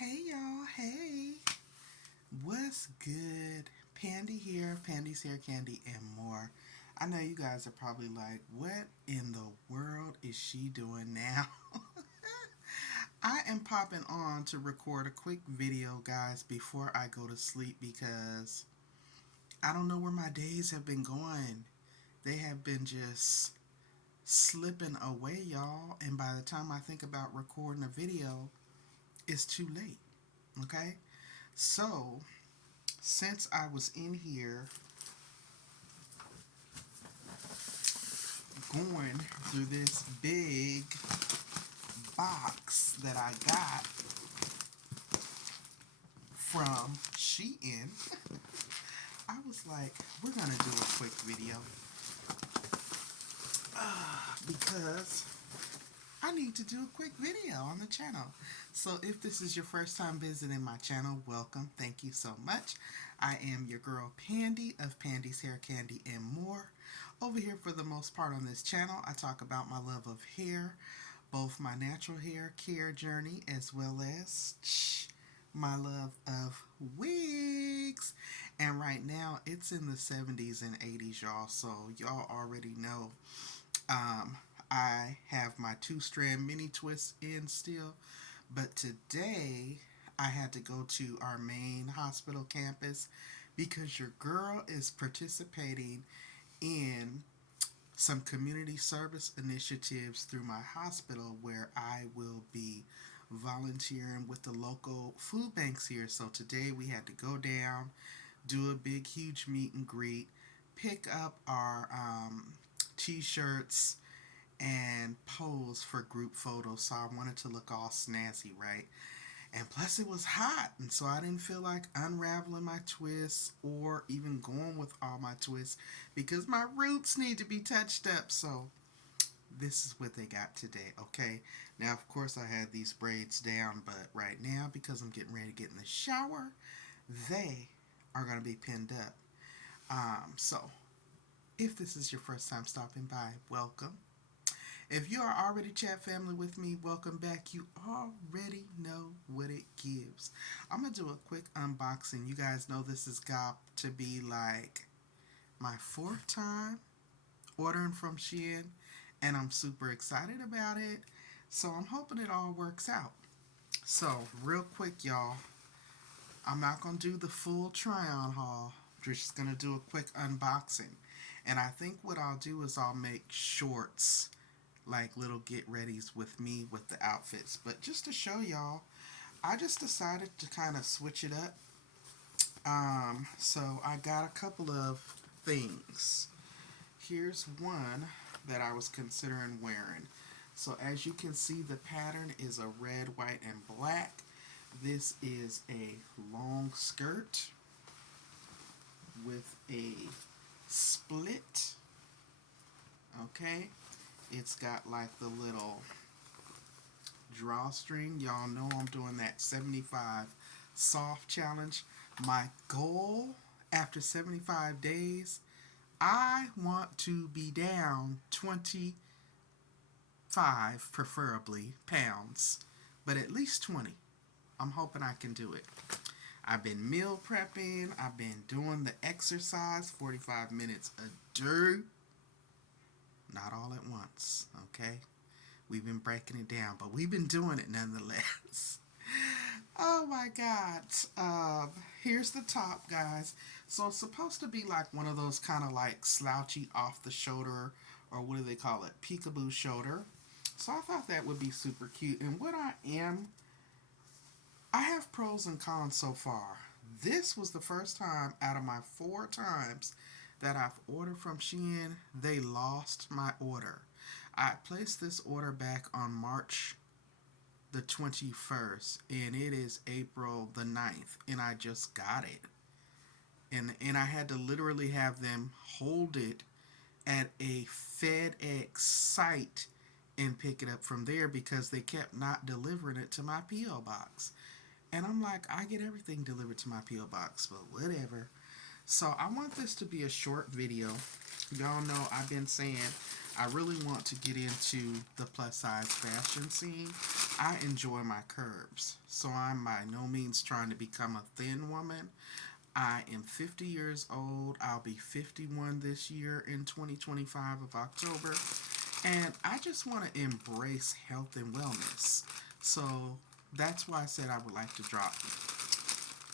Hey y'all, hey. What's good? Pandy here, Pandy's Hair Candy, and more. I know you guys are probably like, what in the world is she doing now? I am popping on to record a quick video, guys, before I go to sleep because I don't know where my days have been going. They have been just slipping away, y'all, and by the time I think about recording a video, it's too late, okay? So, since I was in here going through this big box that I got from Shein, I was like, we're gonna do a quick video because I need to do a quick video on the channel. So if this is your first time visiting my channel, welcome. Thank you so much. I am your girl Pandy of Pandy's Hair Candy and more. Over here for the most part on this channel, I talk about my love of hair, both my natural hair care journey as well as my love of wigs. And right now it's in the 70s and 80s, y'all. So y'all already know I have my 2-strand mini twist in still, but today I had to go to our main hospital campus because your girl is participating in some community service initiatives through my hospital where I will be volunteering with the local food banks here. So today we had to go down, do a big, huge meet and greet, pick up our t-shirts, and pose for group photos. So I wanted to look all snazzy, right? And plus it was hot, and so I didn't feel like unraveling my twists or even going with all my twists because my roots need to be touched up. So this is what they got today, okay? Now, of course, I had these braids down, but right now, because I'm getting ready to get in the shower, they are going to be pinned up. So if this is your first time stopping by, welcome. If you are already chat family with me, welcome back. You already know what it gives. I'm going to do a quick unboxing. You guys know this has got to be like my 4th time ordering from Shein, and I'm super excited about it. So I'm hoping it all works out. So real quick, y'all, I'm not going to do the full try-on haul. We're just going to do a quick unboxing. And I think what I'll do is I'll make shorts, like little get readies with me with the outfits. But just to show y'all, I just decided to kind of switch it up. So I got a couple of things. Here's one that I was considering wearing. So as you can see, the pattern is a red, white, and black. This is a long skirt with a split. Okay. It's got like the little drawstring. Y'all know I'm doing that 75 soft challenge. My goal after 75 days, I want to be down 25, preferably, pounds, but at least 20. I'm hoping I can do it. I've been meal prepping. I've been doing the exercise 45 minutes a day. Not all at once, okay? We've been breaking it down, but we've been doing it nonetheless. Oh my God. Here's the top, guys. So it's supposed to be like one of those kind of like slouchy off the shoulder, or what do they call it? Peekaboo shoulder. So I thought that would be super cute. And what I have pros and cons so far. This was the first time out of my 4 times that I've ordered from Shein, they lost my order. I placed this order back on March the 21st, and it is April the 9th, and I just got it. And I had to literally have them hold it at a FedEx site and pick it up from there because they kept not delivering it to my P.O. box. And I'm like, I get everything delivered to my P.O. box, but whatever. So I want this to be a short video. Y'all know I've been saying I really want to get into the plus size fashion scene. I enjoy my curves. So I'm by no means trying to become a thin woman. I am 50 years old. I'll be 51 this year in 2025 of October. And I just want to embrace health and wellness. So that's why I said I would like to drop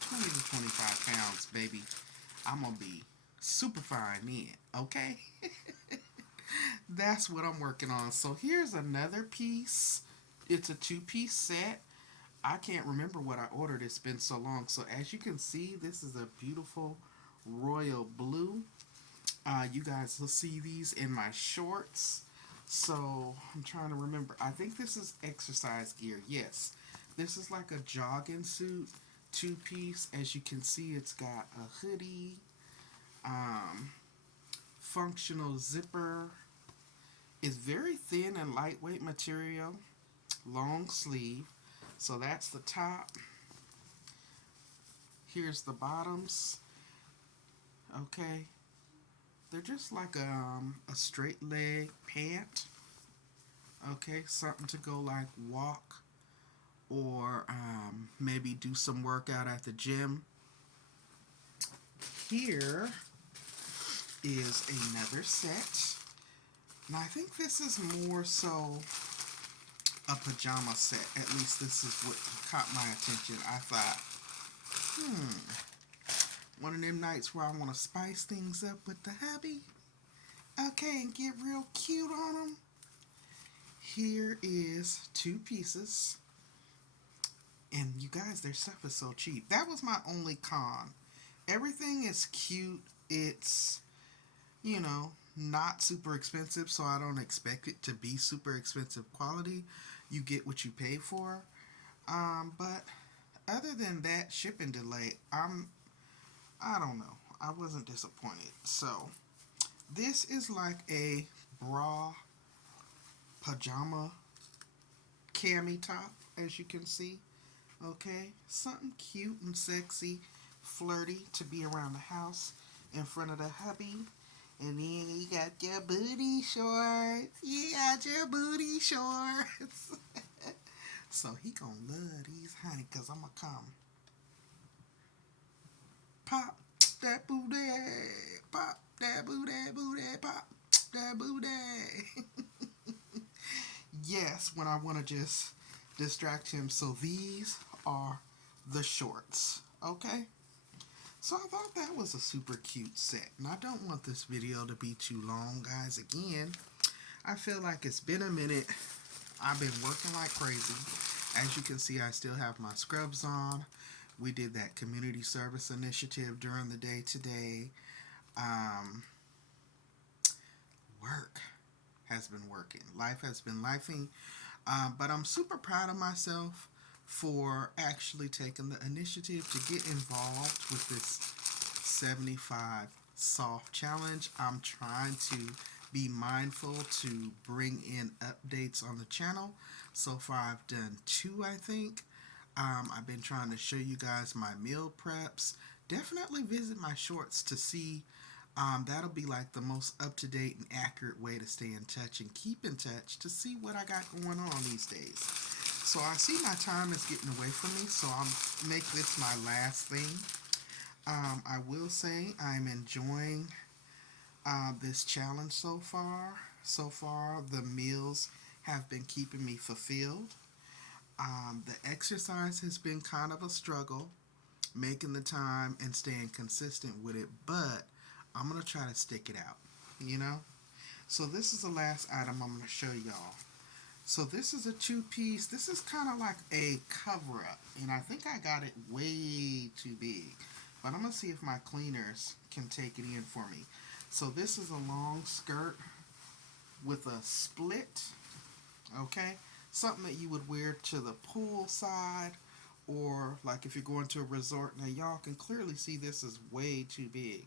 20 to 25 pounds, baby. I'm going to be super fine then, okay? That's what I'm working on. So here's another piece. It's a two-piece set. I can't remember what I ordered. It's been so long. So as you can see, this is a beautiful royal blue. You guys will see these in my shorts. So I'm trying to remember. I think this is exercise gear. Yes. This is like a jogging suit, two-piece. As you can see, it's got a hoodie, functional zipper. It's very thin and lightweight material, long sleeve. So that's the top. Here's the bottoms. Okay. They're just like a straight leg pant. Okay, something to go like walk or maybe do some workout at the gym. Here is another set. Now I think this is more so a pajama set. At least this is what caught my attention. I thought, one of them nights where I want to spice things up with the hubby. Okay, and get real cute on them. Here is two pieces. And you guys, their stuff is so cheap. That was my only con. Everything is cute. It's, not super expensive, so I don't expect it to be super expensive quality. You get what you pay for. But other than that shipping delay, I don't know. I wasn't disappointed. So this is like a bra pajama cami top, as you can see. Okay, something cute and sexy, flirty to be around the house in front of the hubby. And then you got your booty shorts. You got your booty shorts. So he gonna love these, honey, because I'm gonna come. Pop that booty. Pop that booty, booty. Pop that booty. Yes, when I want to just distract him. So these are the shorts. Okay? So I thought that was a super cute set. And I don't want this video to be too long, guys. Again, I feel like it's been a minute. I've been working like crazy. As you can see, I still have my scrubs on. We did that community service initiative during the day today. Work has been working. Life has been lifing. But I'm super proud of myself for actually taking the initiative to get involved with this 75 soft challenge. I'm trying to be mindful to bring in updates on the channel. So far I've done 2, I think. I've been trying to show you guys my meal preps. Definitely visit my shorts to see. That'll be like the most up-to-date and accurate way to stay in touch and keep in touch to see what I got going on these days. So I see my time is getting away from me, so I'll make this my last thing. I will say I'm enjoying this challenge so far. So far, the meals have been keeping me fulfilled. The exercise has been kind of a struggle, making the time and staying consistent with it, but I'm going to try to stick it out, So this is the last item I'm going to show y'all. So this is a two-piece. This is kind of like a cover-up, and I think I got it way too big. But I'm going to see if my cleaners can take it in for me. So this is a long skirt with a split, okay? Something that you would wear to the pool side, or like if you're going to a resort. Now y'all can clearly see this is way too big.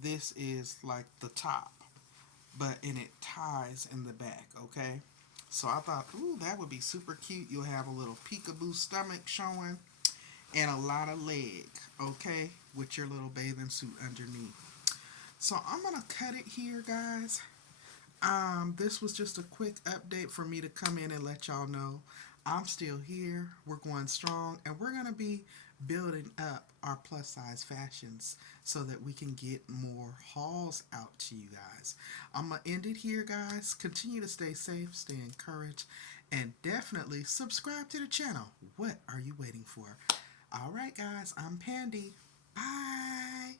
This is like the top, and it ties in the back, okay? So I thought, ooh, that would be super cute. You'll have a little peekaboo stomach showing. and a lot of leg, okay, with your little bathing suit underneath. So I'm gonna cut it here, guys. This was just a quick update for me to come in and let y'all know I'm still here. We're going strong, and we're gonna be building up our plus size fashions so that we can get more hauls out to you guys. I'm gonna end it here, guys. Continue to stay safe, stay encouraged, and definitely subscribe to the channel. What are you waiting for? All right, guys, I'm Pandy. Bye.